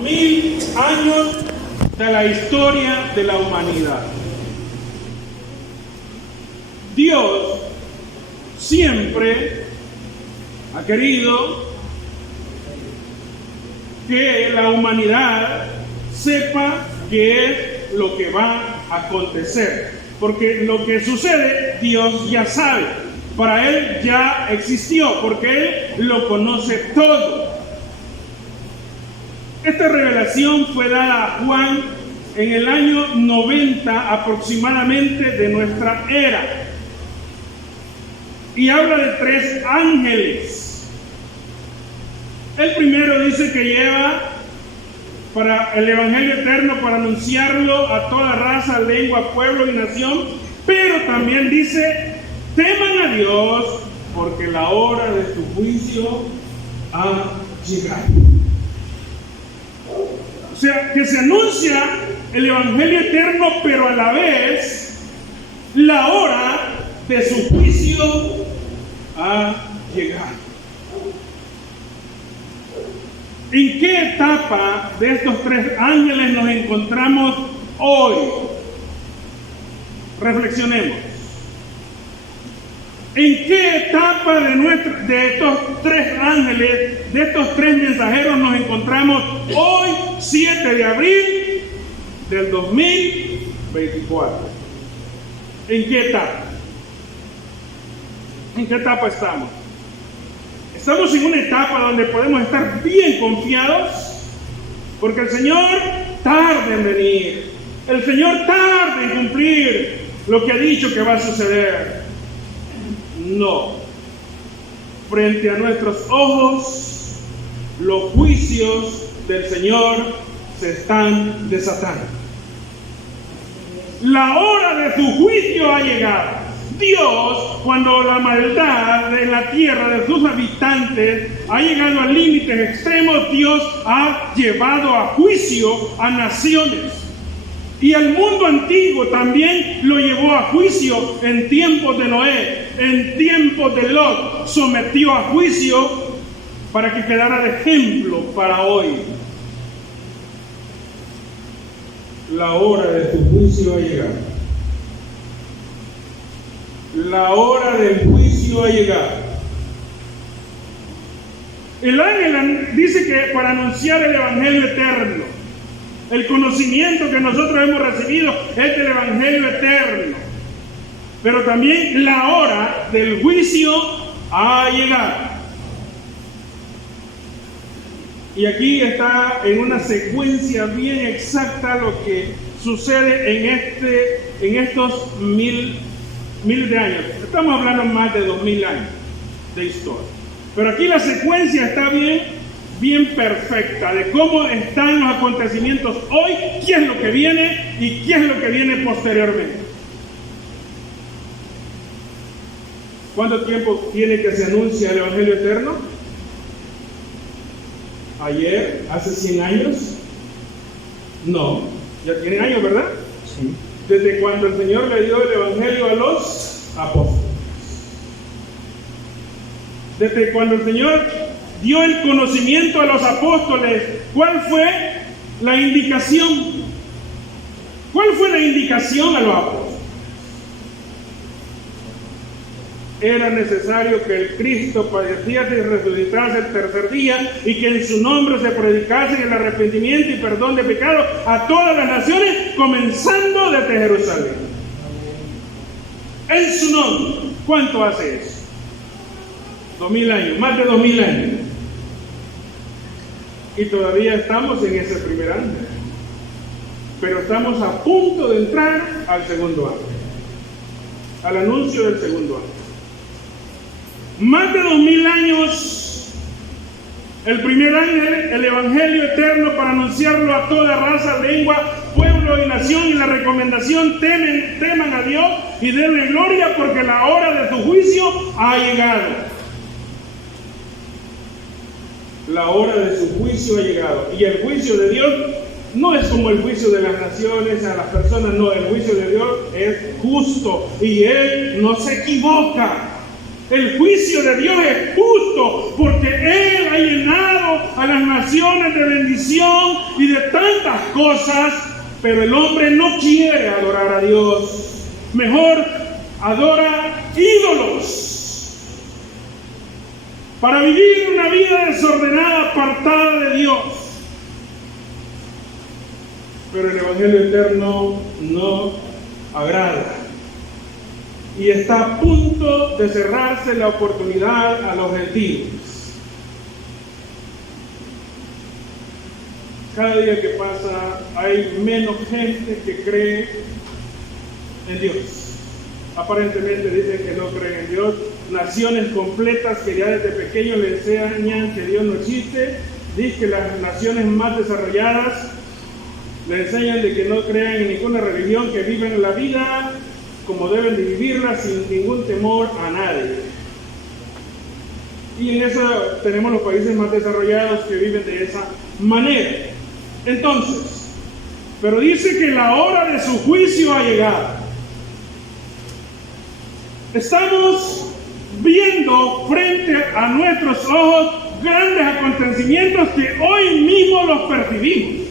1000 años de la historia de la humanidad. Dios siempre ha querido que la humanidad sepa qué es lo que va a acontecer, porque lo que sucede Dios ya sabe, para Él ya existió, porque Él lo conoce todo. Esta revelación fue dada a Juan en el año 90 aproximadamente de nuestra era, y habla de 3 ángeles. El primero dice que lleva para el Evangelio eterno para anunciarlo a toda raza, lengua, pueblo y nación, pero también dice: teman a Dios porque la hora de su juicio ha llegado. O sea, que se anuncia el Evangelio eterno, pero a la vez la hora de su juicio ha llegado. ¿En qué etapa de estos 3 ángeles nos encontramos hoy? Reflexionemos. ¿En qué etapa de estos 3 ángeles, de estos 3 mensajeros nos encontramos hoy, 7 de abril del 2024? ¿En qué etapa? ¿En qué etapa estamos? Estamos en una etapa donde podemos estar bien confiados, porque el Señor tarda en venir, el Señor tarda en cumplir lo que ha dicho que va a suceder. No. Frente a nuestros ojos, los juicios del Señor se están desatando. La hora de su juicio ha llegado. Dios, cuando la maldad en la tierra de sus habitantes ha llegado a límites extremos, Dios ha llevado a juicio a naciones. Y al mundo antiguo también lo llevó a juicio en tiempos de Noé, en tiempos de Lot. Sometió a juicio para que quedara de ejemplo para hoy. La hora de su juicio ha llegado. La hora del juicio ha llegado. El ángel dice que para anunciar el Evangelio eterno, el conocimiento que nosotros hemos recibido es del Evangelio eterno, pero también la hora del juicio ha llegado. Y aquí está en una secuencia bien exacta lo que sucede en estos miles de años. Estamos hablando más de 2000 años de historia, pero aquí la secuencia está bien perfecta de cómo están los acontecimientos hoy, qué es lo que viene y qué es lo que viene posteriormente. ¿Cuánto tiempo tiene que se anuncia el Evangelio eterno? ¿Ayer? ¿Hace 100 años? No, ya tiene años, ¿verdad? Sí. Desde cuando el Señor le dio el Evangelio a los apóstoles. Desde cuando el Señor dio el conocimiento a los apóstoles, ¿cuál fue la indicación? ¿Cuál fue la indicación a los apóstoles? Era necesario que el Cristo padeciese y resucitase el tercer día, y que en su nombre se predicase el arrepentimiento y perdón de pecados a todas las naciones, comenzando desde Jerusalén. En su nombre. ¿Cuánto hace eso? 2000 años, más de 2000 años. Y todavía estamos en ese primer año, pero estamos a punto de entrar al segundo año, al anuncio del segundo año. Más de 2000 años, el primer ángel, el Evangelio eterno, para anunciarlo a toda raza, lengua, pueblo y nación, y la recomendación: teman a Dios y denle gloria, porque la hora de su juicio ha llegado. La hora de su juicio ha llegado. Y el juicio de Dios no es como el juicio de las naciones a las personas, no, el juicio de Dios es justo y Él no se equivoca. El juicio de Dios es justo porque Él ha llenado a las naciones de bendición y de tantas cosas, pero el hombre no quiere adorar a Dios. Mejor adora ídolos para vivir una vida desordenada, apartada de Dios. Pero el Evangelio eterno no agrada. Y está a punto de cerrarse la oportunidad a los gentiles. Cada día que pasa hay menos gente que cree en Dios. Aparentemente dicen que no creen en Dios. Naciones completas que ya desde pequeños le enseñan que Dios no existe. Dicen que las naciones más desarrolladas le enseñan de que no crean en ninguna religión, que viven la vida como deben de vivirla sin ningún temor a nadie. Y en eso tenemos los países más desarrollados que viven de esa manera. Entonces, pero dice que la hora de su juicio ha llegado. Estamos viendo frente a nuestros ojos grandes acontecimientos que hoy mismo los percibimos,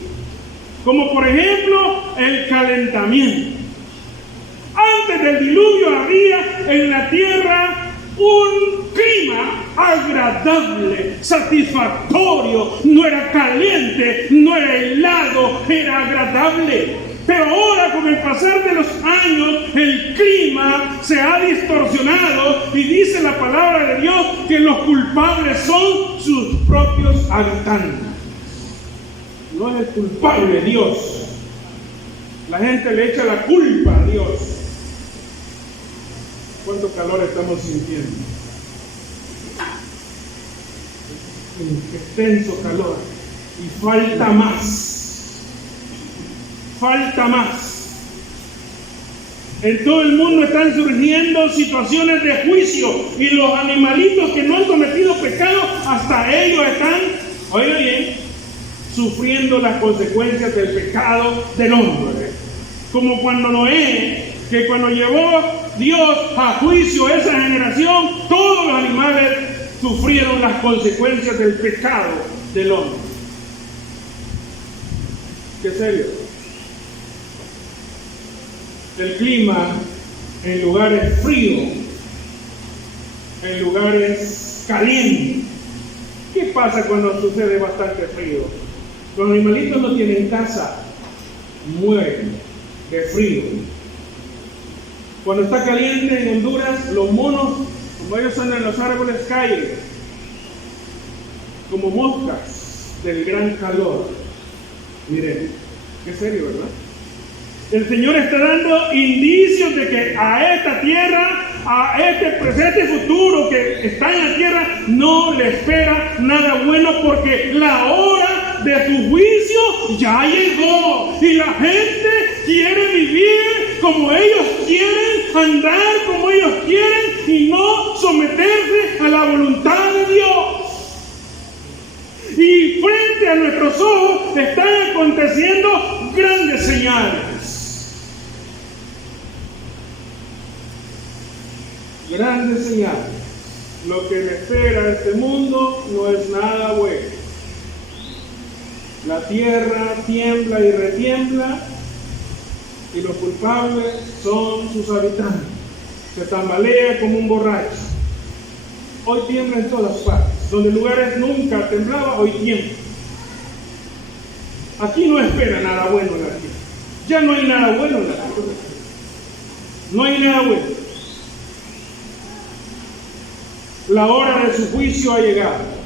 como por ejemplo el calentamiento. Antes del diluvio había en la tierra un clima agradable, satisfactorio, no era caliente, no era helado, era agradable. Pero ahora, con el pasar de los años, el clima se ha distorsionado y dice la palabra de Dios que los culpables son sus propios habitantes. No es el culpable Dios. La gente le echa la culpa a Dios. ¿Cuánto calor estamos sintiendo? Extenso calor. Y falta más. Falta más. En todo el mundo están surgiendo situaciones de juicio. Y los animalitos que no han cometido pecado, hasta ellos están, oiga bien, sufriendo las consecuencias del pecado del hombre. Como cuando Noé, que cuando llevó Dios a juicio a esa generación, todos los animales sufrieron las consecuencias del pecado del hombre. ¿Qué serio? El clima en lugares fríos, en lugares calientes. ¿Qué pasa cuando sucede bastante frío? Los animalitos no tienen casa, mueren de frío. Cuando está caliente en Honduras, los monos, como ellos andan en los árboles, caen como moscas del gran calor. Miren, qué serio, ¿verdad? El Señor está dando indicios de que a esta tierra, a este presente futuro que está en la tierra, no le espera nada bueno, porque la hora de su juicio ya llegó y la gente quiere vivir como ellos quieren, andar como ellos quieren y no someterse a la voluntad de Dios. Y frente a nuestros ojos están aconteciendo grandes señales. Grandes señales. Lo que le espera a este mundo no es nada bueno. La tierra tiembla y retiembla, y los culpables son sus habitantes. Se tambalea como un borracho. Hoy tiembla en todas partes. Donde lugares nunca temblaba, hoy tiembla. Aquí no espera nada bueno en la tierra. Ya no hay nada bueno en la tierra. No hay nada bueno. La hora de su juicio ha llegado.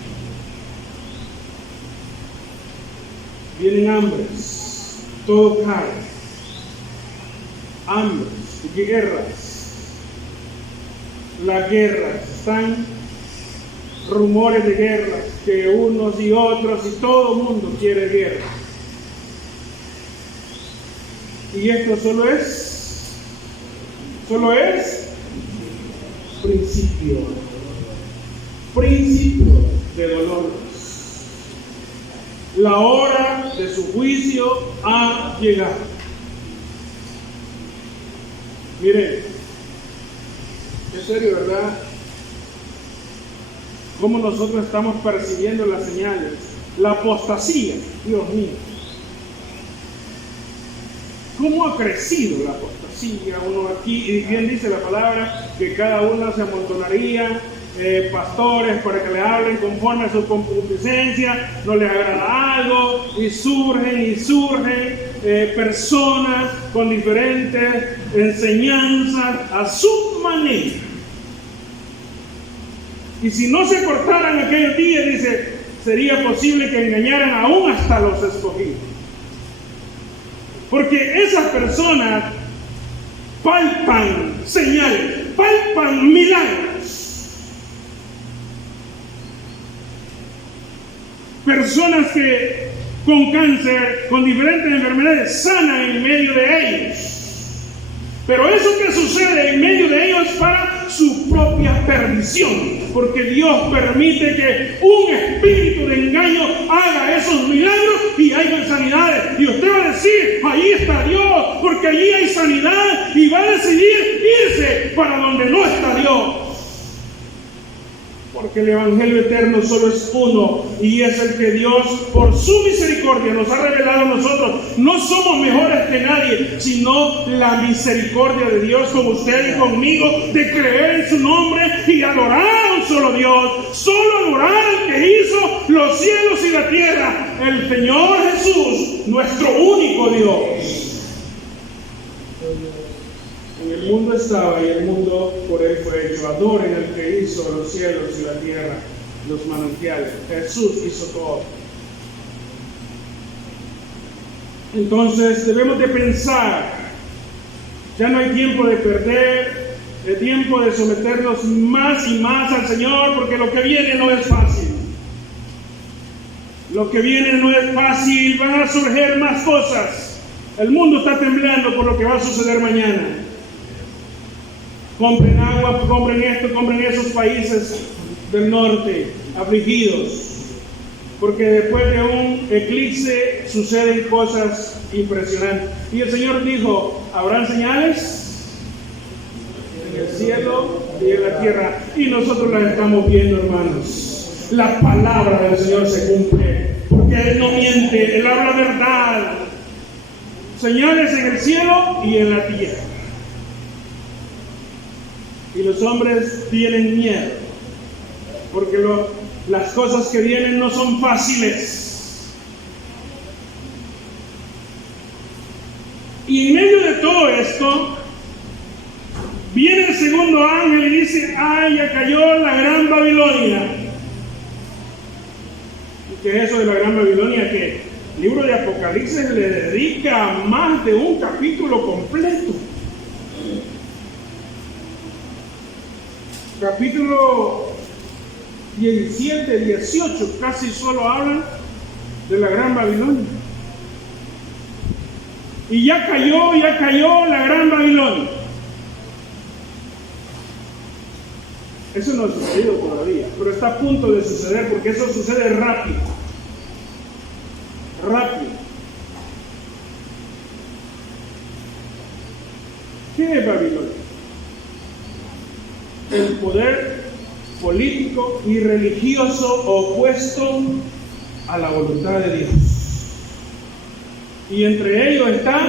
Vienen hambres, todo cae. Hambres, guerras. Las guerras, están rumores de guerras, que unos y otros y todo el mundo quiere guerra. Y esto solo es principio de dolores. La hora de su juicio ha llegado. Miren, es serio, ¿verdad? cómo nosotros estamos percibiendo las señales. La apostasía, Dios mío. ¿Cómo ha crecido la apostasía? Uno aquí, y bien dice la palabra, que cada uno se amontonaría, pastores para que le hablen conforme a su concupiscencia, no les agrada algo, y surgen personas con diferentes enseñanzas a su manera. Y si no se cortaran aquellos días, dice, sería posible que engañaran aún hasta los escogidos. Porque esas personas palpan señales, palpan milagros. Personas que con cáncer, con diferentes enfermedades, sanan en medio de ellos. Pero eso que sucede en medio de ellos es para su propia perdición. Porque Dios permite que un espíritu de engaño haga esos milagros y haya sanidades. Y usted va a decir, ahí está Dios, porque allí hay sanidad, y va a decidir irse para donde no está Dios. Porque el Evangelio eterno solo es uno, y es el que Dios, por su misericordia, nos ha revelado a nosotros. No somos mejores que nadie, sino la misericordia de Dios con usted y conmigo, de creer en su nombre y adorar a un solo Dios. Solo adorar al que hizo los cielos y la tierra, el Señor Jesús, nuestro único Dios. En el mundo estaba, y el mundo por él fue hecho. Adoren al que hizo los cielos y la tierra, los manantiales. Jesús hizo todo. Entonces debemos de pensar, ya no hay tiempo de perder, es tiempo de someternos más y más al Señor, porque lo que viene no es fácil. Lo que viene no es fácil, van a surgir más cosas. El mundo está temblando por lo que va a suceder mañana. Compren agua, compren esto, compren esos países del norte, afligidos. Porque después de un eclipse suceden cosas impresionantes. Y el Señor dijo, ¿habrán señales en el cielo y en la tierra? Y nosotros las estamos viendo, hermanos. La palabra del Señor se cumple, porque Él no miente, Él habla verdad. Señales en el cielo y en la tierra. Y los hombres tienen miedo, porque las cosas que vienen no son fáciles. Y en medio de todo esto, viene el segundo ángel y dice, ¡ay, ya cayó la gran Babilonia! ¿Y qué es eso de la gran Babilonia? Que el libro de Apocalipsis le dedica más de un capítulo completo. Capítulo 17, 18, casi solo hablan de la gran Babilonia. Y ya cayó la gran Babilonia. Eso no ha sucedido todavía, pero está a punto de suceder, porque eso sucede rápido. Rápido. ¿Qué es Babilonia? El poder político y religioso opuesto a la voluntad de Dios. Y entre ellos está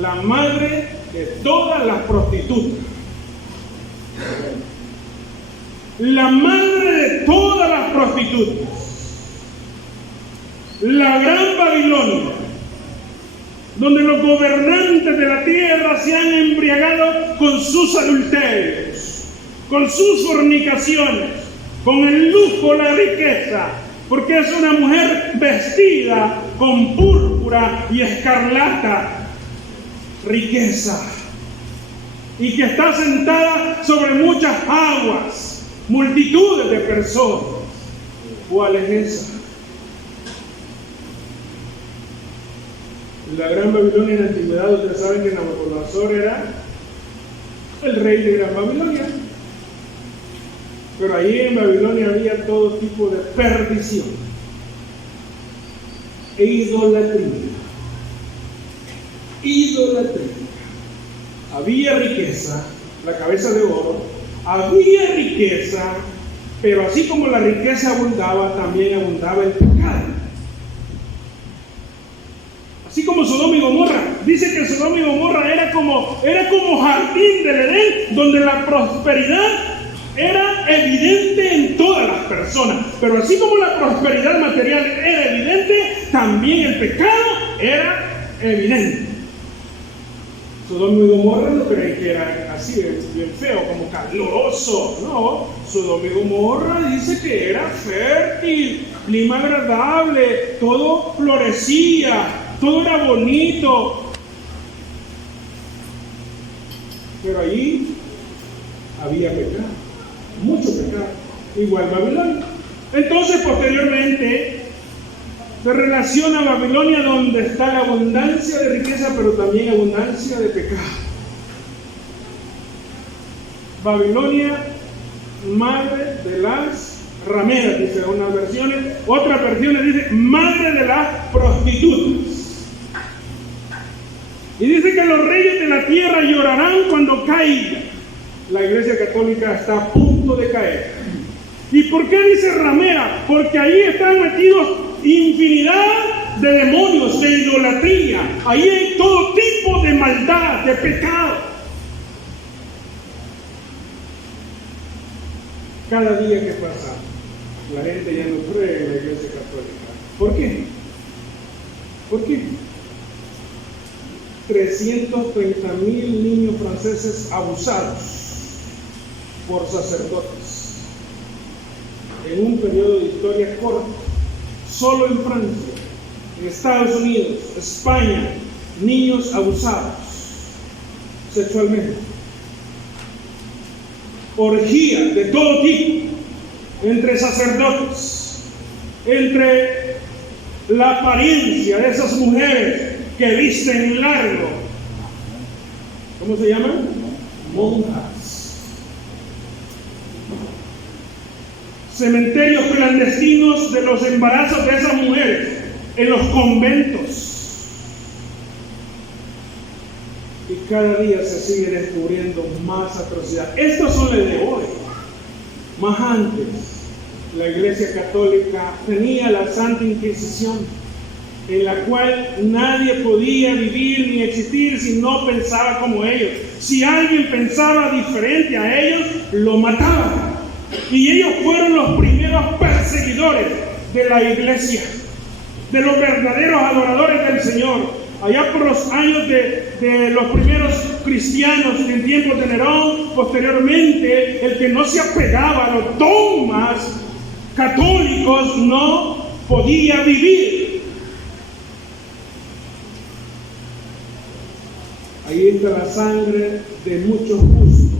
la madre de todas las prostitutas. La madre de todas las prostitutas. La gran Babilonia, donde los gobernantes de la tierra se han embriagado con sus adulterios, con sus fornicaciones, con el lujo, la riqueza, porque es una mujer vestida con púrpura y escarlata, riqueza, y que está sentada sobre muchas aguas, multitudes de personas. ¿Cuál es esa? La gran Babilonia en la antigüedad, ustedes saben que Nabucodonosor era el rey de Gran Babilonia. Pero ahí en Babilonia había todo tipo de perdición e idolatría. Había riqueza, la cabeza de oro, había riqueza, Pero así como la riqueza abundaba, también abundaba el pecado. Así como Sodoma y Gomorra. Dice que Sodoma y Gomorra era como jardín del Edén, donde la prosperidad era evidente en todas las personas. Pero así como la prosperidad material era evidente, también el pecado era evidente. Sodoma y Gomorra no creen que era así, bien feo, como caloroso. No, Sodoma y Gomorra dice que era fértil, clima agradable, todo florecía, todo era bonito. Pero allí había pecado, mucho pecado, igual Babilonia. Entonces, posteriormente, se relaciona a Babilonia, donde está la abundancia de riqueza, pero también abundancia de pecado. Babilonia, madre de las rameras, dice unas versiones. Otras versiones dice madre de las prostitutas. Y dice que los reyes de la tierra llorarán cuando caiga. La Iglesia Católica está a punto de caer. ¿Y por qué dice ramera? Porque ahí están metidos infinidad de demonios, de idolatría. Ahí hay todo tipo de maldad, de pecado. Cada día que pasa, la gente ya no cree en la Iglesia Católica. ¿Por qué? ¿Por qué? 330,000 niños franceses abusados por sacerdotes en un periodo de historia corto. Solo en Francia, en Estados Unidos, España, niños abusados sexualmente. Orgía de todo tipo entre sacerdotes, entre la apariencia de esas mujeres que visten largo. ¿Cómo se llaman? Monjas. Cementerios clandestinos de los embarazos de esas mujeres en los conventos. Y cada día se sigue descubriendo más atrocidad. Estos son las de hoy. Más antes, la Iglesia Católica tenía la Santa Inquisición, en la cual nadie podía vivir ni existir si no pensaba como ellos. Si alguien pensaba diferente a ellos, lo mataban. Y ellos fueron los primeros perseguidores de la Iglesia, de los verdaderos adoradores del Señor. Allá por los años de los primeros cristianos en tiempos de Nerón, posteriormente, el que no se apegaba a los dogmas católicos no podía vivir. Ahí está la sangre de muchos justos.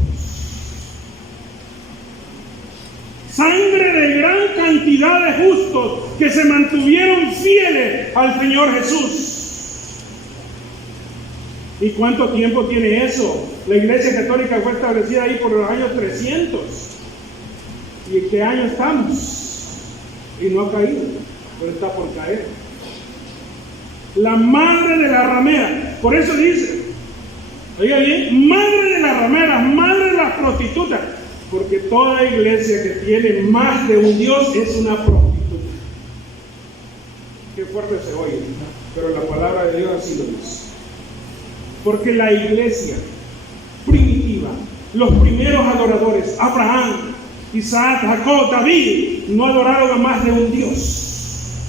Sangre de gran cantidad de justos que se mantuvieron fieles al Señor Jesús. ¿Y cuánto tiempo tiene eso? La Iglesia Católica fue establecida ahí por los años 300. ¿Y en qué año estamos? Y no ha caído, pero está por caer. La madre de la ramera. Por eso dice, oiga bien, madre de las rameras, madre de las prostitutas. Porque toda iglesia que tiene más de un Dios es una prostituta. Qué fuerte se oye, pero la palabra de Dios así lo dice. Porque la iglesia primitiva, los primeros adoradores, Abraham, Isaac, Jacob, David, no adoraron a más de un Dios.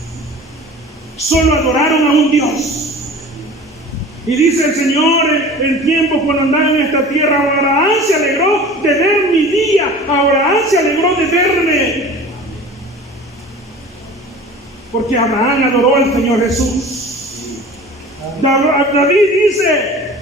Solo adoraron a un Dios. Y dice el Señor en tiempo cuando andaba en esta tierra, Abraham se alegró de ver mi día, Abraham se alegró de verme. Porque Abraham adoró al Señor Jesús. David dice,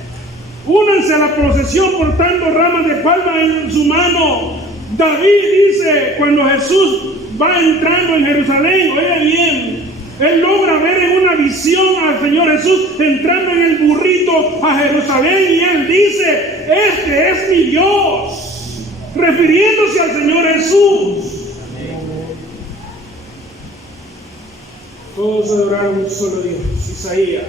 únanse a la procesión portando ramas de palma en su mano. David dice, cuando Jesús va entrando en Jerusalén, oiga bien, él logra ver en una visión al Señor Jesús entrando en el burrito a Jerusalén y él dice, este es mi Dios, refiriéndose al Señor Jesús. Todos adoraron un solo Dios. Isaías,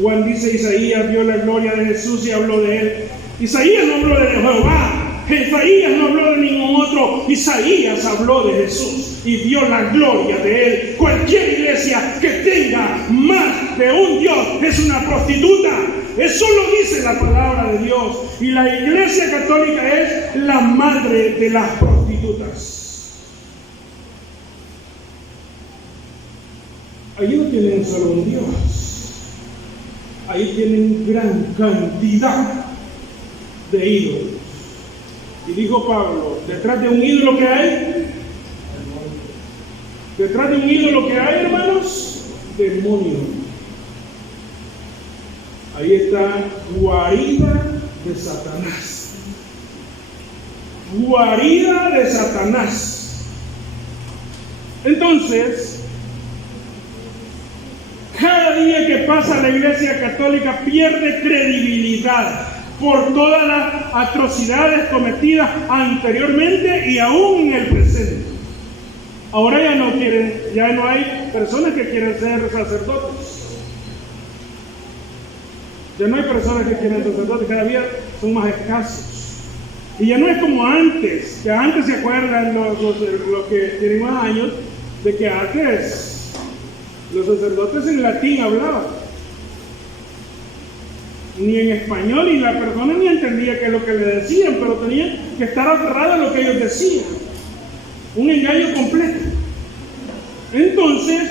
Juan dice, Isaías vio la gloria de Jesús y habló de él. Isaías no habló de Jehová, Isaías no habló de ningún otro. Isaías habló de Jesús y vio la gloria de Él. Cualquier iglesia que tenga más de un Dios es una prostituta. Eso lo dice la palabra de Dios. Y la Iglesia Católica es la madre de las prostitutas. Allí no tienen solo un Dios. Ahí tienen gran cantidad de ídolos. Y dijo Pablo, detrás de un ídolo que hay, detrás de un ídolo que hay, hermanos, demonio. Ahí está guarida de Satanás. Guarida de Satanás. Entonces, cada día que pasa la Iglesia Católica pierde credibilidad por todas las atrocidades cometidas anteriormente y aún en el presente. Ahora ya no hay personas que quieren ser sacerdotes. Ya no hay personas que quieren ser sacerdotes, cada día son más escasos. Y ya no es como antes, que antes se acuerdan los que tienen más años, de que antes los sacerdotes en latín hablaban. Ni en español, y la persona ni entendía qué es lo que le decían, pero tenían que estar aferrado a lo que ellos decían. Un engaño completo. Entonces,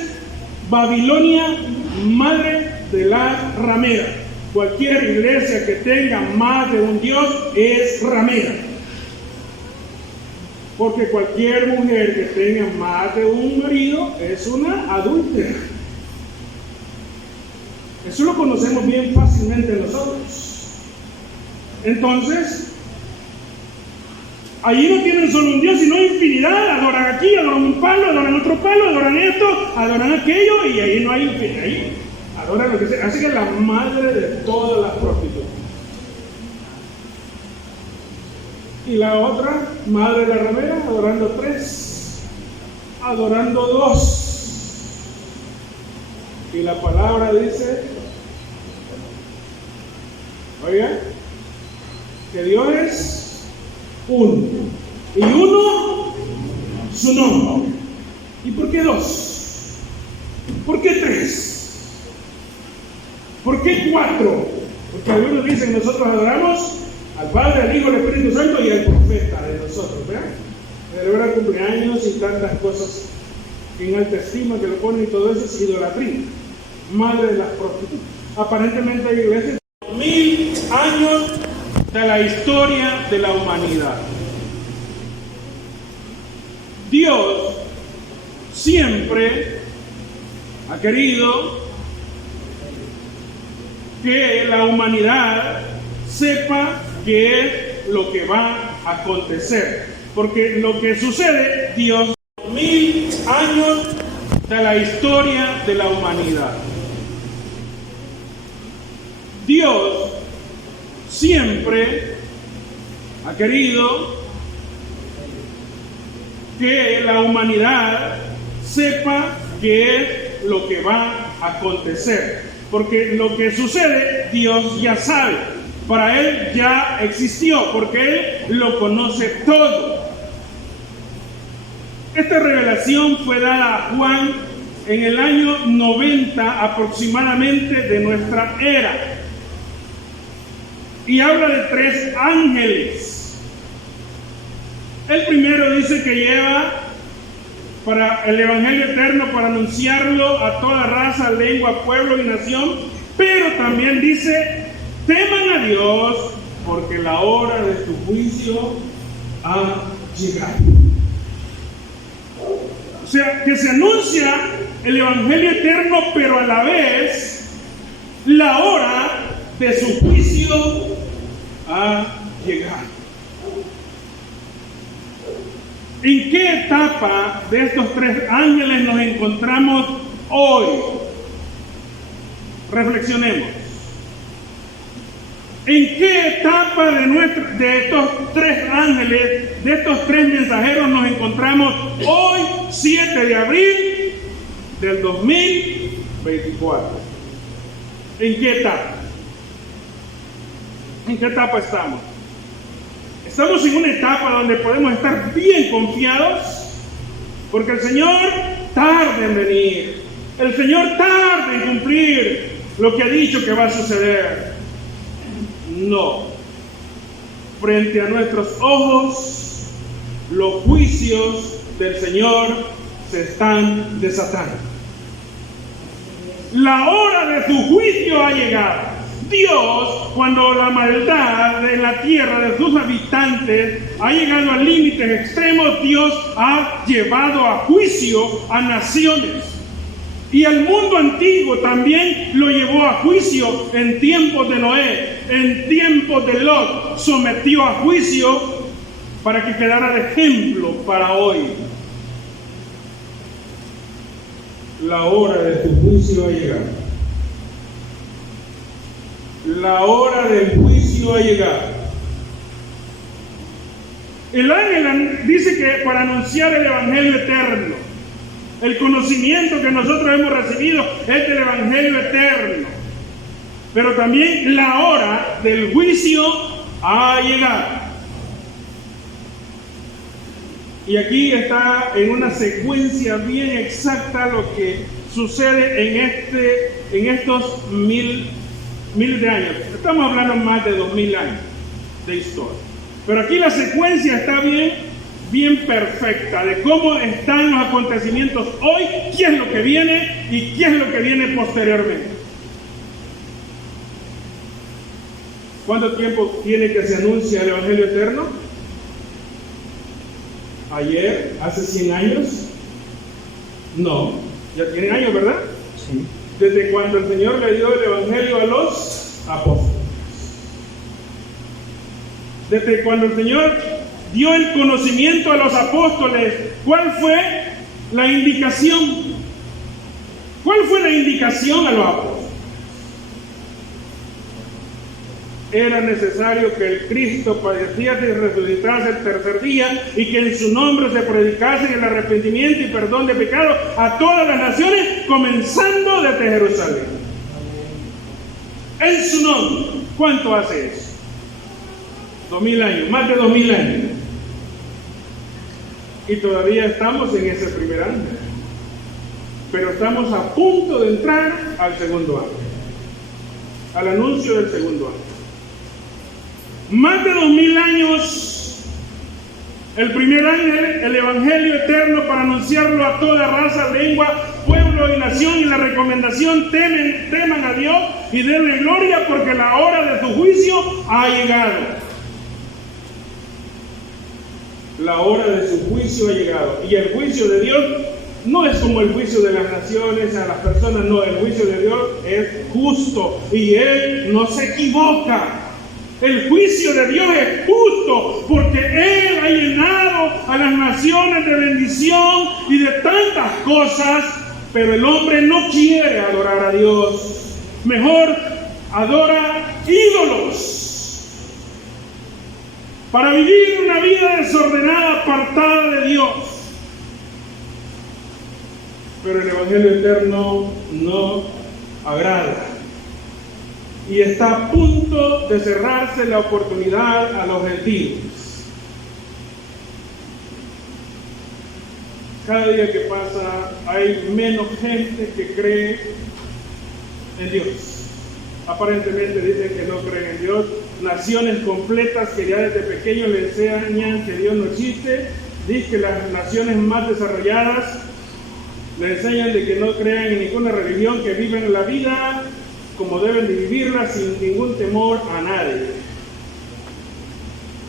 Babilonia, madre de la ramera. Cualquier iglesia que tenga más de un Dios es ramera. Porque cualquier mujer que tenga más de un marido es una adúltera. Eso lo conocemos bien fácilmente nosotros. Entonces, allí no tienen solo un Dios, sino infinidad. Adoran aquí, adoran un palo, adoran otro palo, adoran esto, adoran aquello, y ahí no hay infinidad. Ahí adoran lo que sea. Así que la madre de todas las prostitutas. Y la otra, madre de la ramera, adorando 3, adorando 2. Y la palabra dice, oiga, que Dios es uno. Y uno, su nombre. ¿Y por qué 2? ¿Por qué 3? ¿Por qué 4? Porque algunos dicen, nosotros adoramos al Padre, al Hijo, al Espíritu Santo y al profeta de nosotros, ¿verdad? Celebrar cumpleaños y tantas cosas en alta estima que lo ponen, y todo eso es idolatría. Madre de las prostitutas. Aparentemente hay iglesias de 1000 años de la historia de la humanidad. Dios siempre ha querido que la humanidad sepa qué es lo que va a acontecer. Porque lo que sucede, Dios, 1000 años de la historia de la humanidad. Dios siempre ha querido que la humanidad sepa qué es lo que va a acontecer. Porque lo que sucede, Dios ya sabe. Para Él ya existió, porque Él lo conoce todo. Esta revelación fue dada a Juan en el año 90 aproximadamente de nuestra era. Y habla de 3 ángeles. El primero dice que lleva para el Evangelio eterno, para anunciarlo a toda raza, lengua, pueblo y nación. Pero también dice, teman a Dios, porque la hora de su juicio ha llegado. O sea, que se anuncia el Evangelio eterno, pero a la vez la hora de su juicio ha llegado. ¿En qué etapa de estos 3 ángeles nos encontramos hoy? Reflexionemos. ¿En qué etapa de estos 3 ángeles, de estos 3 mensajeros nos encontramos hoy, 7 de abril del 2024? ¿En qué etapa? ¿En qué etapa estamos? Estamos en una etapa donde podemos estar bien confiados, porque el Señor tarda en venir, el Señor tarda en cumplir lo que ha dicho que va a suceder. No. Frente a nuestros ojos, los juicios del Señor se están desatando. La hora de su juicio ha llegado. Dios, cuando la maldad en la tierra de sus habitantes ha llegado a límites extremos, Dios ha llevado a juicio a naciones. Y el mundo antiguo también lo llevó a juicio en tiempos de Noé, en tiempos de Lot. Sometió a juicio para que quedara de ejemplo para hoy. La hora de tu juicio ha llegado. La hora del juicio ha llegado. El ángel dice que para anunciar el evangelio eterno, el conocimiento que nosotros hemos recibido es del evangelio eterno, pero también la hora del juicio ha llegado. Y aquí está en una secuencia bien exacta lo que sucede en estos miles de años. Estamos hablando más de 2000 años de historia. Pero aquí la secuencia está bien perfecta de cómo están los acontecimientos hoy, qué es lo que viene y qué es lo que viene posteriormente. ¿Cuánto tiempo tiene que se anuncia el Evangelio eterno? ¿Ayer? ¿Hace 100 años? No, ya tiene años, ¿verdad? Sí. Desde cuando el Señor le dio el Evangelio a los apóstoles. Desde cuando el Señor dio el conocimiento a los apóstoles, ¿cuál fue la indicación? ¿Cuál fue la indicación a los apóstoles? Era necesario que el Cristo padeciese y resucitase el tercer día y que en su nombre se predicase el arrepentimiento y perdón de pecados a todas las naciones, comenzando desde Jerusalén. En su nombre. ¿Cuánto hace eso? 2000 años, más de 2000 años. Y todavía estamos en ese primer año. Pero estamos a punto de entrar al segundo año, al anuncio del segundo año. Más de 2000 años, el primer ángel, el Evangelio eterno para anunciarlo a toda raza, lengua, pueblo y nación, y la recomendación: teman a Dios y denle gloria porque la hora de su juicio ha llegado. La hora de su juicio ha llegado. Y el juicio de Dios no es como el juicio de las naciones a las personas, no, el juicio de Dios es justo y Él no se equivoca. El juicio de Dios es justo porque Él ha llenado a las naciones de bendición y de tantas cosas, pero el hombre no quiere adorar a Dios. Mejor adora ídolos para vivir una vida desordenada, apartada de Dios. Pero el Evangelio eterno no agrada. Y está a punto de cerrarse la oportunidad a los gentiles. Cada día que pasa hay menos gente que cree en Dios. Aparentemente dicen que no creen en Dios. Naciones completas que ya desde pequeños le enseñan que Dios no existe. Dicen que las naciones más desarrolladas le enseñan de que no crean en ninguna religión, que viven la vida como deben de vivirla sin ningún temor a nadie.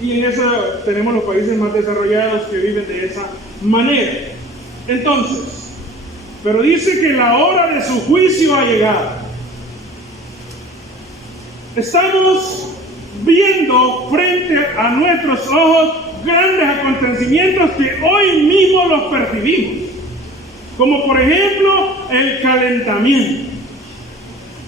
Y en eso tenemos los países más desarrollados que viven de esa manera. Entonces, pero dice que la hora de su juicio ha llegado. Estamos viendo frente a nuestros ojos grandes acontecimientos que hoy mismo los percibimos, como por ejemplo el calentamiento.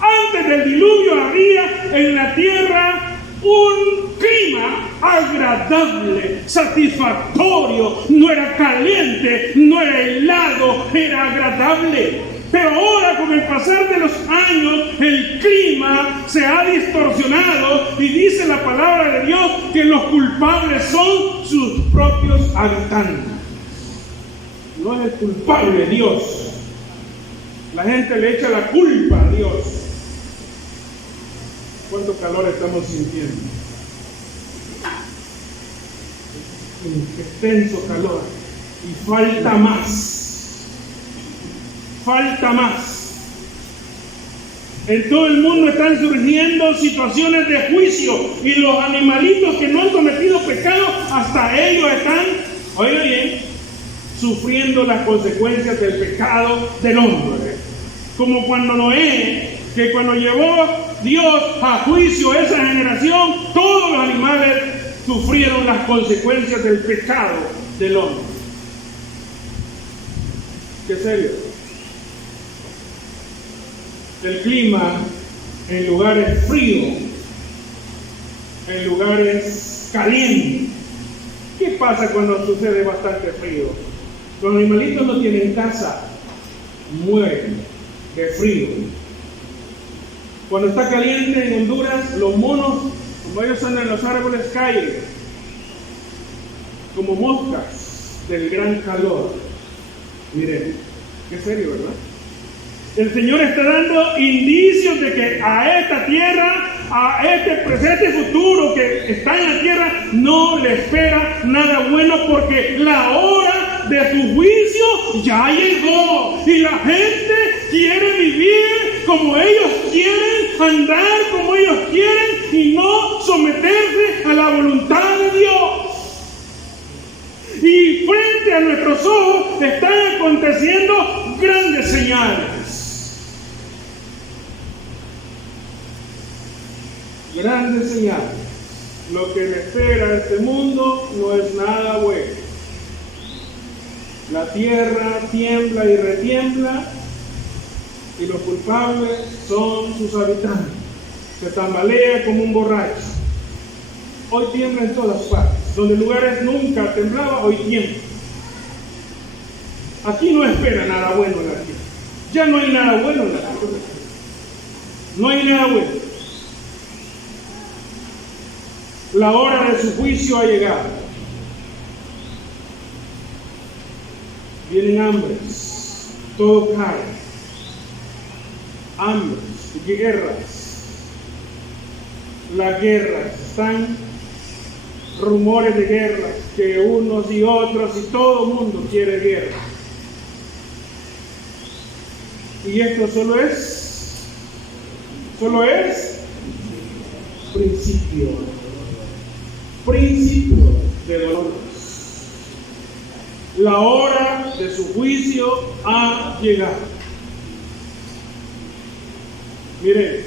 Antes del diluvio había en la tierra un clima agradable, satisfactorio, no era caliente, no era helado, era agradable. Pero ahora, con el pasar de los años, el clima se ha distorsionado y dice la palabra de Dios que los culpables son sus propios habitantes. No es el culpable Dios. La gente le echa la culpa a Dios. ¿Cuánto calor estamos sintiendo? Intenso calor. Y falta más. Falta más. En todo el mundo están surgiendo situaciones de juicio y los animalitos que no han cometido pecado, hasta ellos están, oiga bien, sufriendo las consecuencias del pecado del hombre. Como cuando Noé, que cuando llevó Dios a juicio a esa generación, todos los animales sufrieron las consecuencias del pecado del hombre. ¿Qué serio? El clima en lugares fríos, en lugares calientes. ¿Qué pasa cuando sucede bastante frío? Los animalitos no tienen casa, mueren de frío. Cuando está caliente en Honduras, los monos, como ellos andan en los árboles, caen como moscas del gran calor. Miren, qué serio, ¿verdad? El Señor está dando indicios de que a esta tierra, a este presente futuro que está en la tierra, no le espera nada bueno, porque la hora de su juicio ya llegó y la gente quiere vivir como ellos quieren, andar como ellos quieren y no someterse a la voluntad de Dios. Y frente a nuestros ojos están aconteciendo grandes señales. Grandes señales. Lo que le espera a este mundo no es nada bueno. La tierra tiembla y retiembla y los culpables son sus habitantes. Se tambalea como un borracho. Hoy tiembla en todas partes. Donde lugares nunca temblaba, hoy tiembla. Aquí no espera nada bueno en la tierra. Ya no hay nada bueno en la tierra. No hay nada bueno. La hora de su juicio ha llegado. Vienen hambres, todo cae. Hambres, guerras. Las guerras, están rumores de guerras, que unos y otros y todo el mundo quiere guerra. Y esto solo es principio de dolores. La hora de su juicio ha llegado. Miren,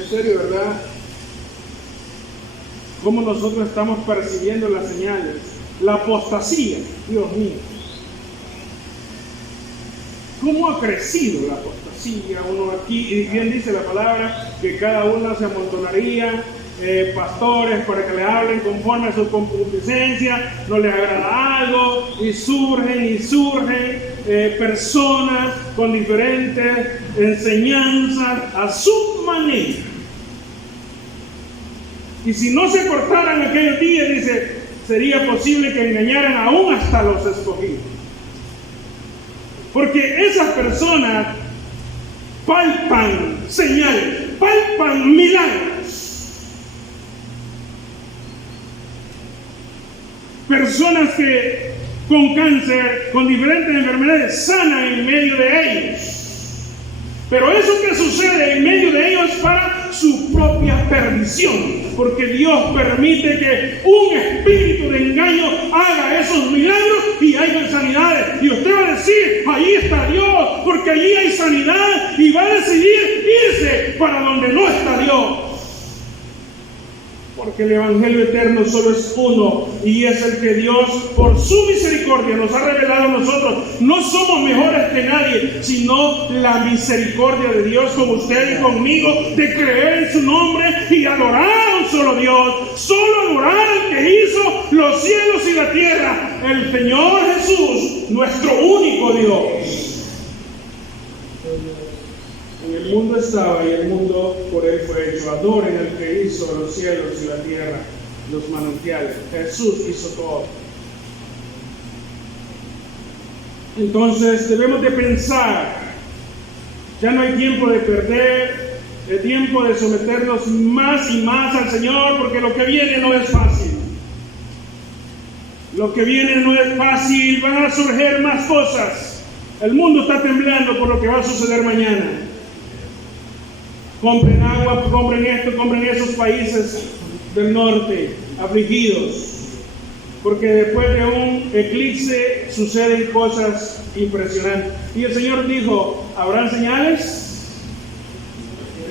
es serio, ¿verdad? Cómo nosotros estamos percibiendo las señales. La apostasía, Dios mío. ¿Cómo ha crecido la apostasía? Uno aquí, y bien dice la palabra, que cada uno se amontonaría pastores para que le hablen conforme a su concupiscencia, no les agrada algo, y surgen personas con diferentes enseñanzas a su manera. Y si no se cortaran aquellos días, dice, sería posible que engañaran aún hasta los escogidos. Porque esas personas palpan señales, palpan milagros. Personas que con cáncer, con diferentes enfermedades, sanan en medio de ellos. Pero eso que sucede en medio de ellos es para su propia perdición, porque Dios permite que un espíritu de engaño haga esos milagros y haya sanidades. Y usted va a decir, ahí está Dios, porque allí hay sanidad, y va a decidir irse para donde no está Dios. Porque el Evangelio eterno solo es uno, y es el que Dios, por su misericordia, nos ha revelado a nosotros. No somos mejores que nadie, sino la misericordia de Dios con usted y conmigo, de creer en su nombre y adorar a un solo Dios. Solo adorar al que hizo los cielos y la tierra, el Señor Jesús, nuestro único Dios. El mundo estaba y el mundo por él fue hecho. Adoren al que hizo los cielos y la tierra, los manantiales. Jesús hizo todo. Entonces debemos de pensar, ya no hay tiempo de perder, es tiempo de someternos más y más al Señor, porque lo que viene no es fácil. Lo que viene no es fácil, van a surgir más cosas. El mundo está temblando por lo que va a suceder mañana. Compren agua, compren esto, compren esos países del norte, afligidos. Porque después de un eclipse suceden cosas impresionantes. Y el Señor dijo, habrán señales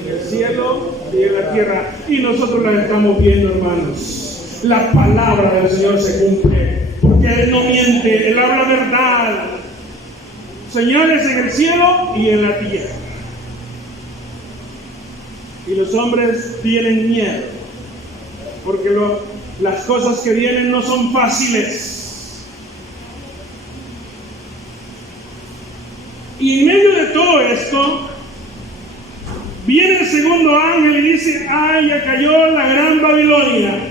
en el cielo y en la tierra. Y nosotros las estamos viendo, hermanos. La palabra del Señor se cumple. Porque Él no miente, Él habla verdad. Señales en el cielo y en la tierra. Y los hombres tienen miedo. Porque las cosas que vienen no son fáciles. Y en medio de todo esto, viene el segundo ángel y dice, ¡ay, ya cayó la gran Babilonia!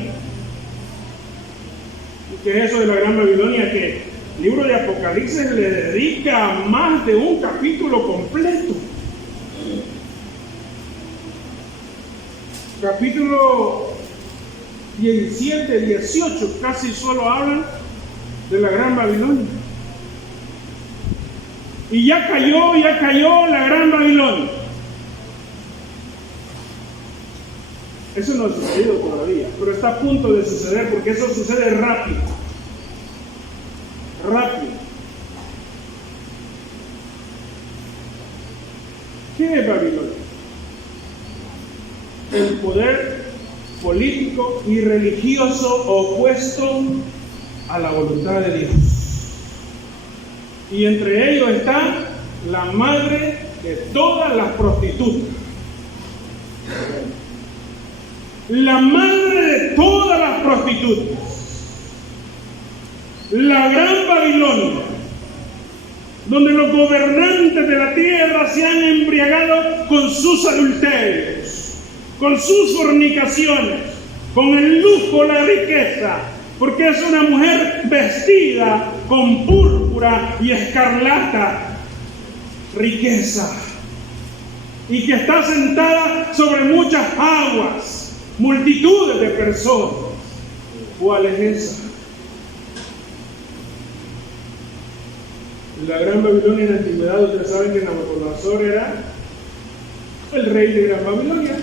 ¿Qué es eso de la gran Babilonia? Que el libro de Apocalipsis le dedica más de un capítulo completo. Capítulo 17, 18, casi solo hablan de la gran Babilonia. Y ya cayó la gran Babilonia. Eso no ha sucedido todavía, pero está a punto de suceder porque eso sucede rápido. Rápido. ¿Qué es Babilonia? El poder político y religioso opuesto a la voluntad de Dios. Y entre ellos está la madre de todas las prostitutas. La madre de todas las prostitutas. La gran Babilonia, donde los gobernantes de la tierra se han embriagado con sus adulterios, con sus fornicaciones, con el lujo, la riqueza, porque es una mujer vestida con púrpura y escarlata, riqueza, y que está sentada sobre muchas aguas, multitudes de personas. ¿Cuál es esa? La gran Babilonia en la antigüedad, ustedes saben que Nabucodonosor era el rey de Gran Babilonia.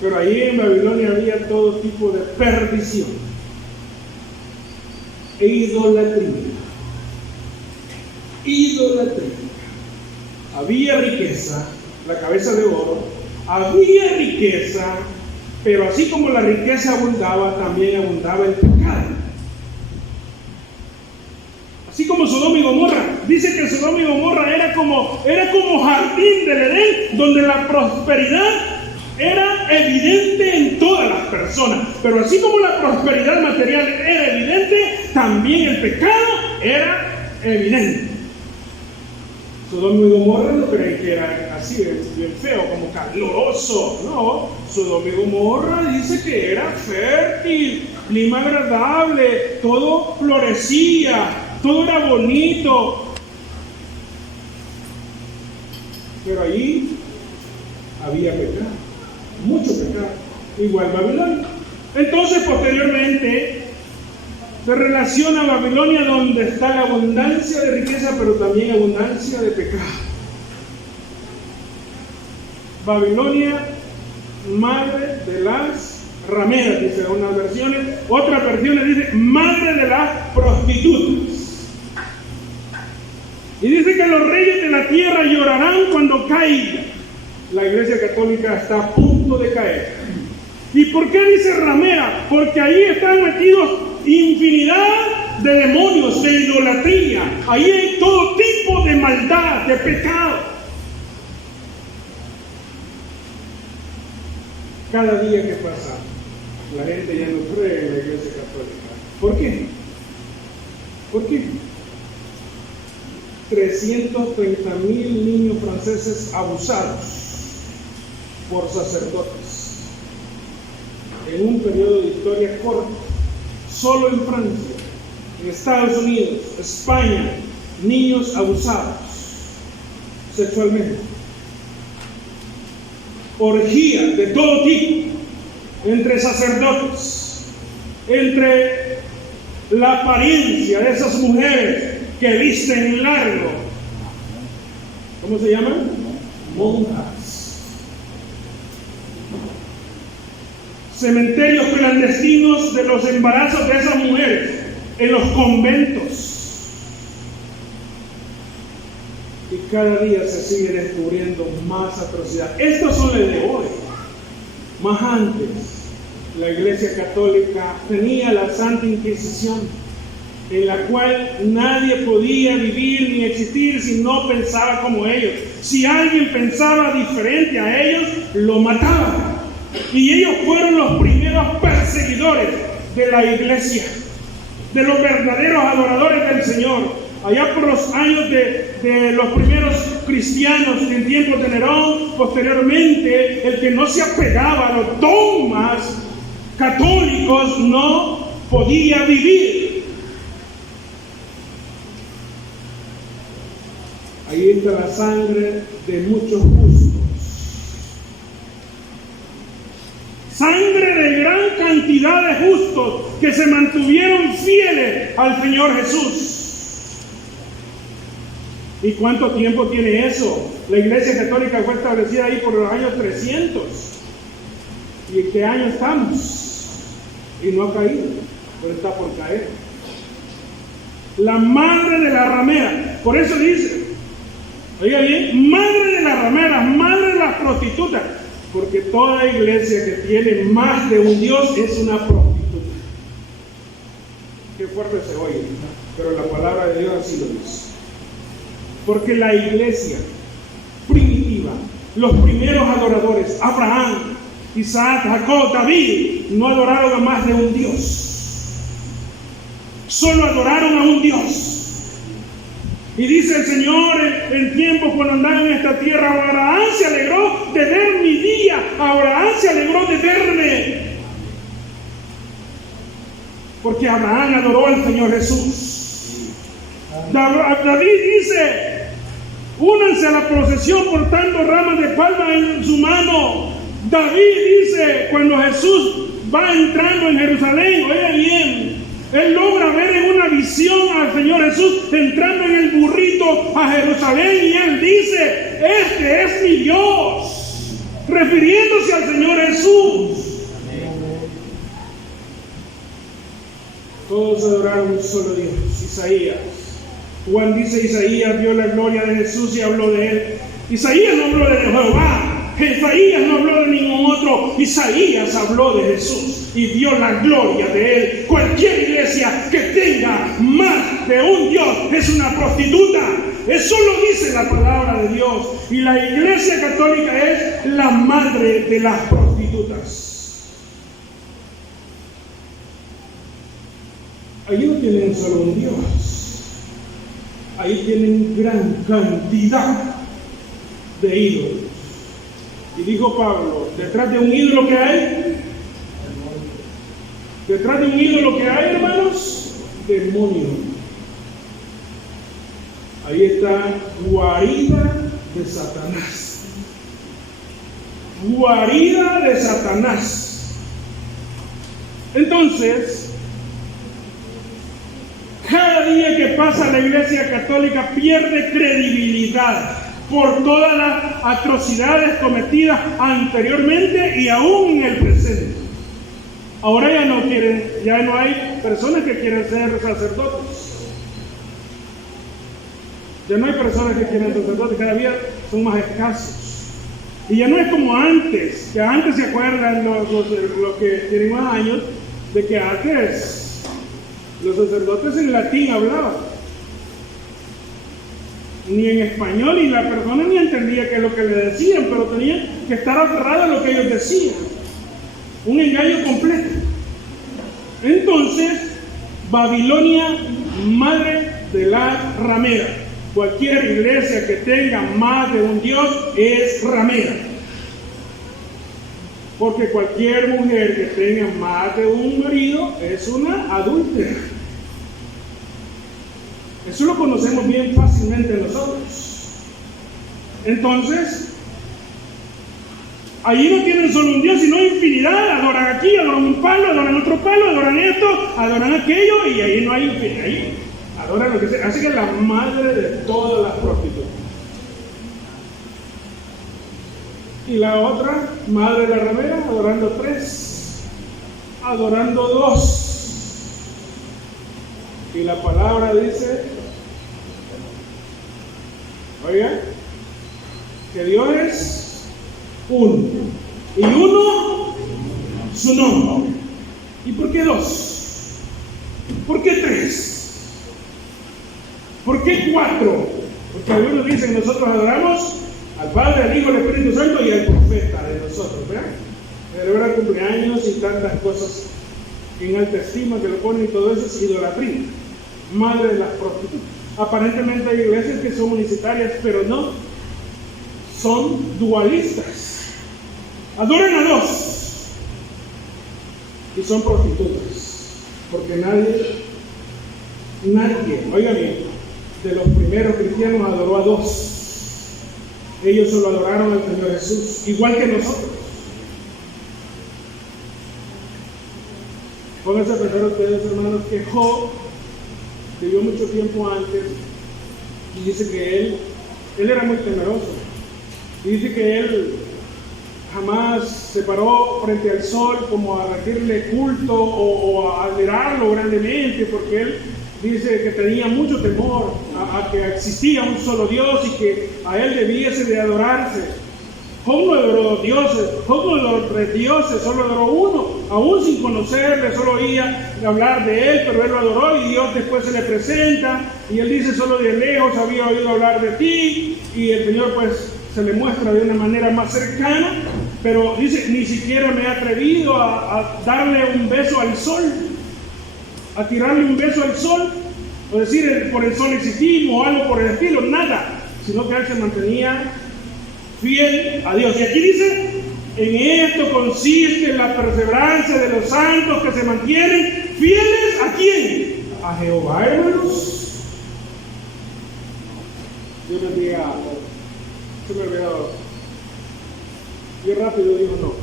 Pero ahí en Babilonia había todo tipo de perdición e idolatría. Idolatría. Había riqueza, la cabeza de oro, había riqueza, pero así como la riqueza abundaba, también abundaba el pecado. Así como Sodoma y Gomorra. Dice que Sodoma y Gomorra era como jardín del Edén, donde la prosperidad era evidente en todas las personas. Pero así como la prosperidad material era evidente, también el pecado era evidente. Sodoma y Gomorra no creen que era así, bien feo, como caluroso. No, Sodoma y Gomorra dice que era fértil, clima agradable, todo florecía, todo era bonito. Pero allí había pecado, mucho pecado, igual Babilonia. Entonces posteriormente se relaciona a Babilonia, donde está la abundancia de riqueza, pero también abundancia de pecado. Babilonia, madre de las rameras, dice unas versiones. Otras versiones dice madre de las prostitutas. Y dice que los reyes de la tierra llorarán cuando caiga. La Iglesia Católica está a punto de caer. ¿Y por qué dice ramera? Porque ahí están metidos infinidad de demonios, de idolatría. Ahí hay todo tipo de maldad, de pecado. Cada día que pasa, la gente ya no cree en la Iglesia Católica. ¿Por qué? ¿Por qué? 330,000 niños franceses abusados por sacerdotes en un periodo de historia corto. Solo en Francia, en Estados Unidos, España, niños abusados sexualmente. Orgías de todo tipo entre sacerdotes, entre la apariencia de esas mujeres que visten largo. ¿Cómo se llaman? Monjas. Cementerios clandestinos de los embarazos de esas mujeres en los conventos. Y cada día se sigue descubriendo más atrocidad. Estos son los de hoy. Más antes, la Iglesia Católica tenía la Santa Inquisición, en la cual nadie podía vivir ni existir si no pensaba como ellos. Si alguien pensaba diferente a ellos, lo mataban. Y ellos fueron los primeros perseguidores de la Iglesia, de los verdaderos adoradores del Señor. Allá por los años de los primeros cristianos en tiempos de Nerón, posteriormente, el que no se apegaba a los dogmas católicos no podía vivir. Ahí está la sangre de muchos justos. Sangre de gran cantidad de justos que se mantuvieron fieles al Señor Jesús. ¿Y cuánto tiempo tiene eso? La Iglesia Católica fue establecida ahí por los años 300. ¿Y en qué año estamos? Y no ha caído, pero está por caer. La madre de las rameras. Por eso dice, oiga bien, madre de las rameras, madre de las prostitutas. Porque toda iglesia que tiene más de un Dios es una prostituta. Qué fuerte se oye, pero la palabra de Dios así lo dice. Porque la iglesia primitiva, los primeros adoradores, Abraham, Isaac, Jacob, David, no adoraron a más de un Dios. Solo adoraron a un Dios. Y dice el Señor en tiempos cuando andaban en esta tierra, Abraham se alegró de ver mi día, Abraham se alegró de verme. Porque Abraham adoró al Señor Jesús. David dice, únanse a la procesión portando ramas de palma en su mano. David dice, cuando Jesús va entrando en Jerusalén, oiga bien, él logra ver en una visión al Señor Jesús entrando en el burrito a Jerusalén y él dice, este es mi Dios, refiriéndose al Señor Jesús. Todos adoraron a un solo Dios. Isaías. Juan dice, Isaías vio la gloria de Jesús y habló de él. Isaías no habló de Jehová. Isaías no habló de ningún otro. Isaías habló de Jesús y vio la gloria de él. Cualquier iglesia que tenga más de un Dios es una prostituta. Eso lo dice la palabra de Dios. Y la Iglesia Católica es la madre de las prostitutas. Allí no tienen solo un Dios. Ahí tienen gran cantidad de ídolos. Y dijo Pablo, detrás de un ídolo que hay, detrás de un ídolo que hay, hermanos, demonio. Ahí está guarida de Satanás. Guarida de Satanás. Entonces, cada día que pasa la Iglesia Católica pierde credibilidad por todas las atrocidades cometidas anteriormente y aún en el presente. Ahora ya no hay personas que quieren ser sacerdotes. Ya no hay personas que quieren ser sacerdotes, cada día son más escasos. Y ya no es como antes, que antes se acuerdan los que tienen más años, de que antes los sacerdotes en latín hablaban. Ni en español, y la persona ni entendía qué es lo que le decían, pero tenían que estar aferrados a lo que ellos decían. Un engaño completo. Entonces, Babilonia, madre de la ramera. cualquier iglesia que tenga más de un Dios es ramera. Porque cualquier mujer que tenga más de un marido es una adúltera. Eso lo conocemos bien fácilmente nosotros. Entonces, ahí no tienen solo un Dios, sino infinidad. Adoran aquí, adoran un palo, adoran otro palo, adoran esto, adoran aquello, y ahí no hay infinidad. Ahí adoran lo que sea. Así que la madre de todas las prostitutas. Y la otra, madre de la ramera, adorando 3, adorando 2. Y la palabra dice, oiga, que Dios es uno. Y uno, su nombre. ¿Y por qué 2? ¿Por qué 3? ¿Por qué 4? Porque algunos dicen, nosotros adoramos al Padre, al Hijo, al Espíritu Santo y al profeta de nosotros, ¿verdad? Celebrar cumpleaños y tantas cosas en alta estima que lo ponen, y todo eso es idolatría. Madre de las prostitutas. Aparentemente hay iglesias que son unicitarias, pero no, son dualistas. Adoran a 2 y son prostitutas, porque nadie, oiga bien, de los primeros cristianos adoró a 2. Ellos solo adoraron al Señor Jesús, igual que nosotros. Pónganse a pensar ustedes, hermanos, que Job vivió mucho tiempo antes, y dice que él era muy temeroso, y dice que él jamás se paró frente al sol como a rendirle culto o a admirarlo grandemente, porque él dice que tenía mucho temor a que existía un solo Dios y que a él debiese de adorarse. Job no adoró 2 dioses, Job no adoró 3 dioses, solo adoró uno, aún sin conocerle, solo oía hablar de él, pero él lo adoró, y Dios después se le presenta, y él dice, solo de lejos había oído hablar de ti, y el Señor pues se le muestra de una manera más cercana, pero dice, ni siquiera me he atrevido a darle un beso al sol, a tirarle un beso al sol, o decir, por el sol existimos, o algo por el estilo, nada, sino que él se mantenía fiel a Dios. Y aquí dice, en esto consiste la perseverancia de los santos que se mantienen fieles ¿a quién? A Jehová, hermanos. Dios bendiga. Se me olvidó. Yo rápido digo no.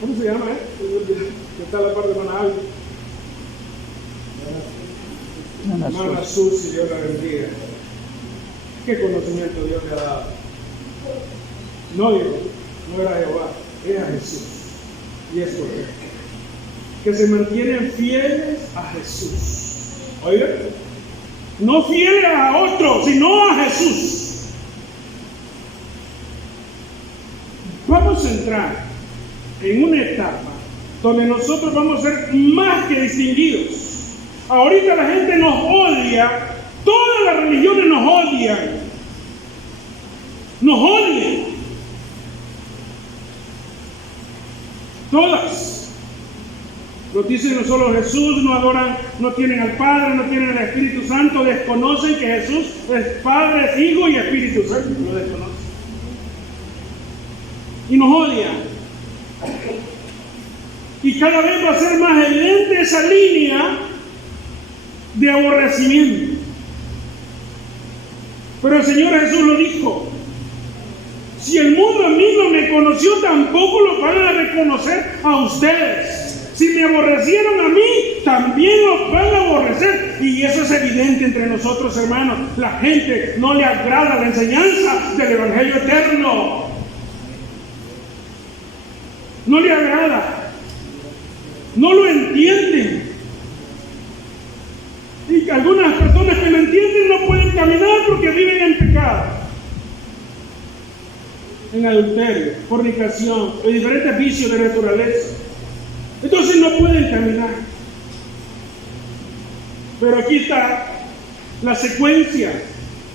¿Cómo se llama? Que está la parte de Manaal. Hermana Susi, Dios la bendiga. ¿Qué conocimiento Dios le ha dado? No Dios, no era Jehová, era Jesús. Y es correcto. Que se mantienen fieles a Jesús. Oigan, no fieles a otro, sino a Jesús. Vamos a entrar en una etapa donde nosotros vamos a ser más que distinguidos. Ahorita la gente nos odia. Todas las religiones nos odian. Nos odian. Todas. Nos dicen no solo Jesús, no adoran, no tienen al Padre, no tienen al Espíritu Santo, desconocen que Jesús es Padre, es Hijo y Espíritu Santo. Lo desconocen. Y nos odian. Y cada vez va a ser más evidente esa línea de aborrecimiento. Pero el Señor Jesús lo dijo: si el mundo a mí no me conoció, tampoco lo van a reconocer a ustedes. Si me aborrecieron a mí, también los van a aborrecer. Y eso es evidente entre nosotros, hermanos. La gente no le agrada la enseñanza del Evangelio eterno. No le agrada. No lo entienden. Y algunas personas que lo entienden no pueden caminar porque viven en pecado, en adulterio, fornicación, en diferentes vicios de naturaleza. Entonces no pueden caminar. Pero aquí está la secuencia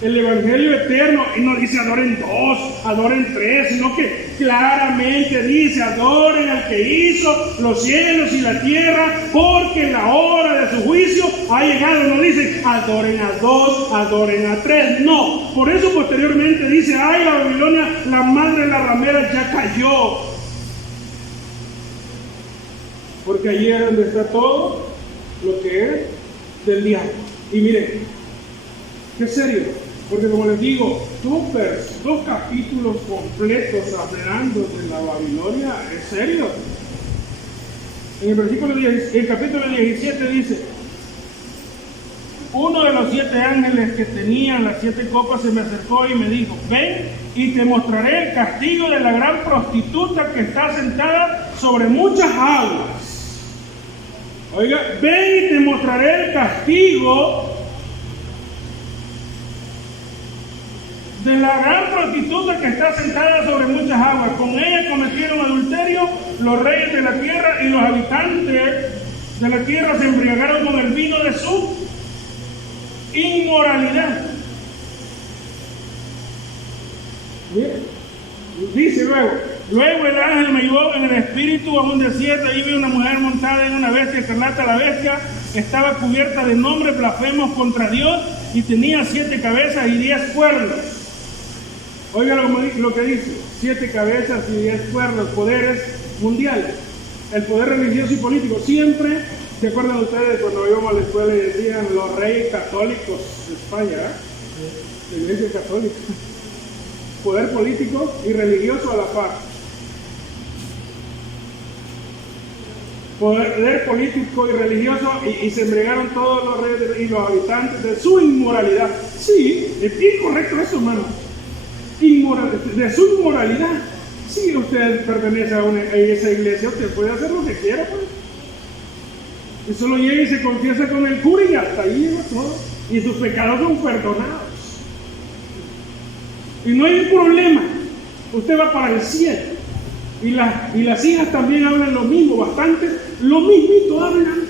el evangelio eterno, y no dice adoren dos, adoren tres, sino que claramente dice adoren al que hizo los cielos y la tierra, porque la hora de su juicio ha llegado. No dice adoren a dos, adoren a tres, no. Por eso posteriormente dice, ay, la Babilonia, la madre de la ramera ya cayó, porque allí es donde está todo lo que es del diablo. Y miren, qué serio. Porque como les digo, dos capítulos completos hablando de la Babilonia, ¿es serio? En el capítulo 17 dice, uno de los 7 ángeles que tenían las 7 copas se me acercó y me dijo, ven y te mostraré el castigo de la gran prostituta que está sentada sobre muchas aguas. Oiga, ven y te mostraré el castigo de la gran prostituta que está sentada sobre muchas aguas. Con ella cometieron adulterio los reyes de la tierra, y los habitantes de la tierra se embriagaron con el vino de su inmoralidad. Bien. Dice luego el ángel me llevó en el espíritu a un desierto. Allí vi una mujer montada en una bestia escarlata. La bestia estaba cubierta de nombres blasfemos contra Dios y tenía 7 cabezas y 10 cuernos. Oiga lo que dice, 7 cabezas y 10 cuernos, poderes mundiales, el poder religioso y político. Siempre, ¿se acuerdan ustedes cuando íbamos a la escuela y decían los reyes católicos de España? La iglesia católica. Poder político y religioso a la par. Poder político y religioso, y se embriagaron todos los reyes y los habitantes de su inmoralidad. Sí, es incorrecto eso, hermano. De su inmoralidad. Si usted pertenece a esa iglesia, usted puede hacer lo que quiera, pues. Y solo llega y se confiesa con el cura y hasta ahí llega todo. Y sus pecados son perdonados. Y no hay un problema. Usted va para el cielo. Y las hijas también hablan lo mismo, bastante. Lo mismito hablan.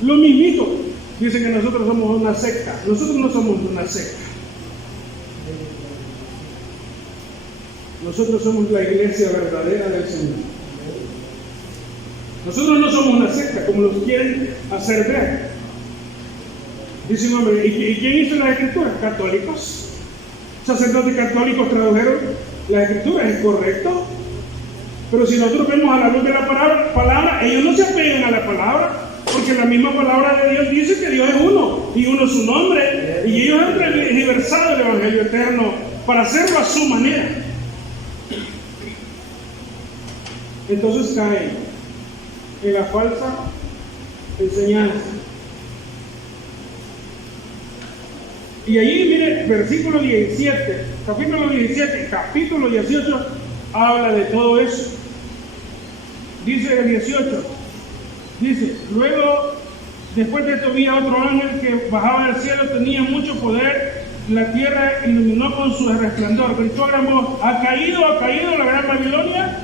Lo mismito. Dicen que nosotros somos una secta. Nosotros no somos una secta. Nosotros somos la iglesia verdadera del Señor. Nosotros no somos una secta, como los quieren hacer ver. Dice un hombre, ¿y quién hizo las escrituras? Católicos. Sacerdotes católicos tradujeron las escrituras, ¿es correcto? Pero si nosotros vemos a la luz de la palabra, ellos no se apegan a la palabra, porque la misma palabra de Dios dice que Dios es uno, y uno es su nombre, y ellos han tergiversado el evangelio eterno para hacerlo a su manera. Entonces caen en la falsa enseñanza. Y allí, mire, versículo 17, capítulo 17, capítulo 18, habla de todo eso. Dice el 18, dice, luego, después de esto vi a otro ángel que bajaba del cielo, tenía mucho poder, la tierra iluminó con su resplandor, gritó a gran voz, ha caído la gran Babilonia,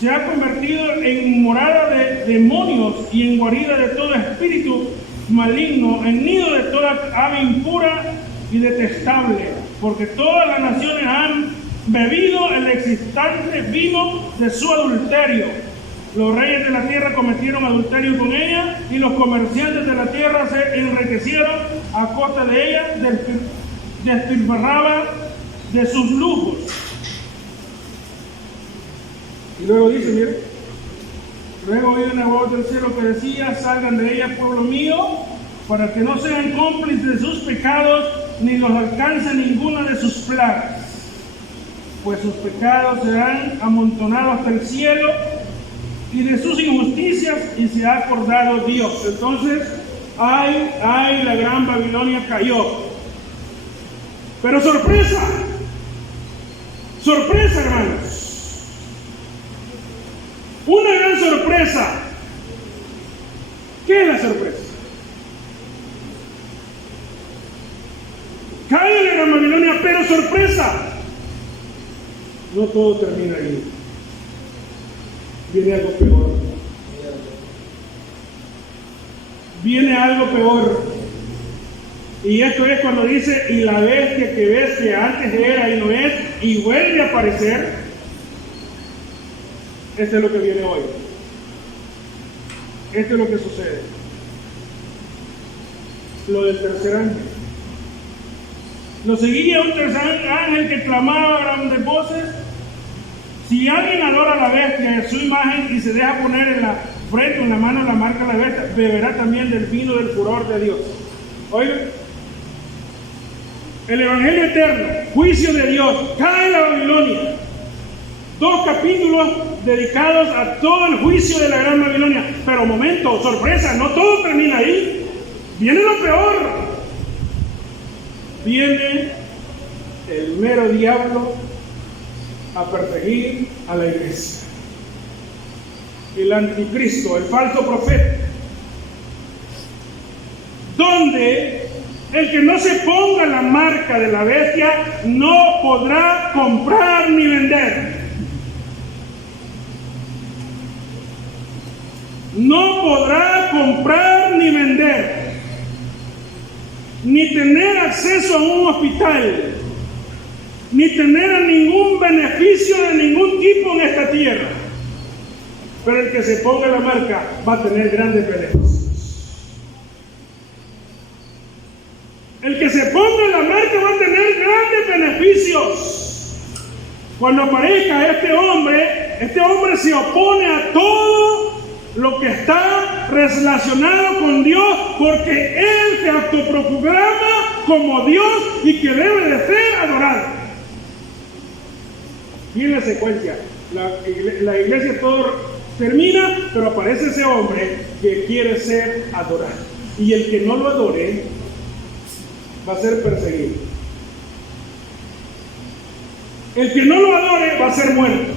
se ha convertido en morada de demonios y en guarida de todo espíritu maligno, en nido de toda ave impura y detestable, porque todas las naciones han bebido el excitante vino de su adulterio. Los reyes de la tierra cometieron adulterio con ella, y los comerciantes de la tierra se enriquecieron a costa de ella, despilfarraban de sus lujos. Y luego dice, mire, luego oí una voz del cielo que decía, salgan de ella, pueblo mío, para que no sean cómplices de sus pecados, ni los alcance ninguna de sus plagas, pues sus pecados serán amontonados hasta el cielo, y de sus injusticias, y se ha acordado Dios. Entonces, ay, la gran Babilonia cayó. Pero sorpresa, hermanos. Una gran sorpresa. ¿Qué es la sorpresa? Cae la gran Babilonia, pero sorpresa. No todo termina ahí. Viene algo peor. Viene algo peor. Y esto es cuando dice, y la bestia que ves que antes era y no es, y vuelve a aparecer. Esto es lo que viene hoy. Esto es lo que sucede. Lo del tercer ángel. Lo seguía un tercer ángel que clamaba a grandes voces. Si alguien adora a la bestia en su imagen y se deja poner en la frente o en la mano la marca de la bestia, beberá también del vino del furor de Dios. Oigan, el Evangelio eterno, juicio de Dios, cae la Babilonia. 2 capítulos dedicados a todo el juicio de la gran Babilonia. Pero momento, sorpresa, no todo termina ahí. Viene lo peor. Viene el mero diablo a perseguir a la iglesia. El anticristo, el falso profeta. Donde el que no se ponga la marca de la bestia no podrá comprar ni vender. No podrá comprar ni vender. Ni tener acceso a un hospital. Ni tener ningún beneficio de ningún tipo en esta tierra. Pero el que se ponga la marca va a tener grandes beneficios. El que se ponga la marca va a tener grandes beneficios. Cuando aparezca este hombre se opone a todo lo que está relacionado con Dios, porque él se autoproclama como Dios y que debe de ser adorado. Y en la secuencia, la iglesia todo termina, pero aparece ese hombre que quiere ser adorado. Y el que no lo adore va a ser perseguido. El que no lo adore va a ser muerto.